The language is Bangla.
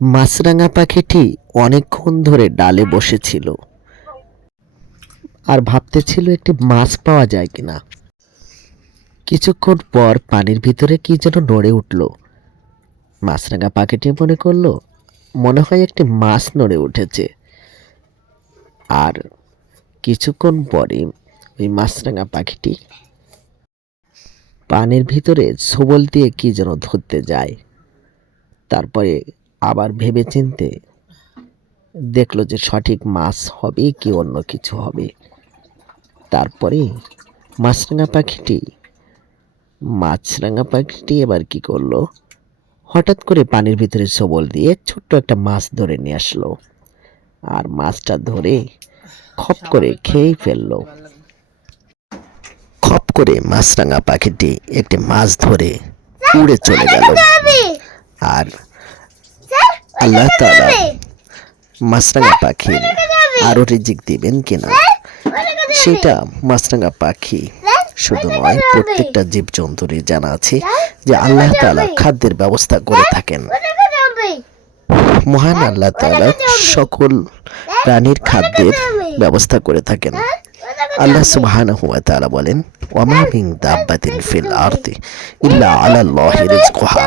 মাছরাঙা পাখিটি অনেকক্ষণ ধরে ডালে বসেছিল আর ভাবতেছিল একটি মাছ পাওয়া যায় কিনা। কিছুক্ষণ পর পানির ভিতরে কি যেন নড়ে উঠল। মাছরাঙা পাখিটি মনে করলো মনে হয় একটি মাছ নড়ে উঠেছে। আর কিছুক্ষণ পরে ওই মাছরাঙা পাখিটি পানির ভিতরে ছোবল দিয়ে কি যেন ধরতে যায়। তারপরে আবার ভেবেচিন্তে দেখলো যে সঠিক মাছ হবে কি অন্য কিছু হবে। তারপরে মাছরাঙা পাখিটি এবার কি করলো, হঠাৎ করে পানির ভিতরে ছোবল দিয়ে ছোট্ট একটা মাছ ধরে নিয়ে আসলো। আর মাছটা ধরে খপ করে খেয়ে ফেললো। খপ করে মাছরাঙা পাখিটি একটি মাছ ধরে উড়ে চলে গেল। আর আল্লাহ তাআলা মাছরাঙা পাখির আরো রিজিক দিবেন কিনা সেটা মাছরাঙা পাখি শুধু নয়, প্রত্যেকটা জীবজন্তুরই জানা আছে যে আল্লাহ তাআলা খাদ্যের ব্যবস্থা করে থাকেন। মহান আল্লাহ তাআলা সকল প্রাণীর খাদ্যের ব্যবস্থা করে থাকেন। আল্লাহ সুবহানাহু ওয়া তাআলা বলেন, ওয়া মা মিন দাব্বাতিন ফিল আরদি ইল্লা আলাল্লাহি রিজকুহা।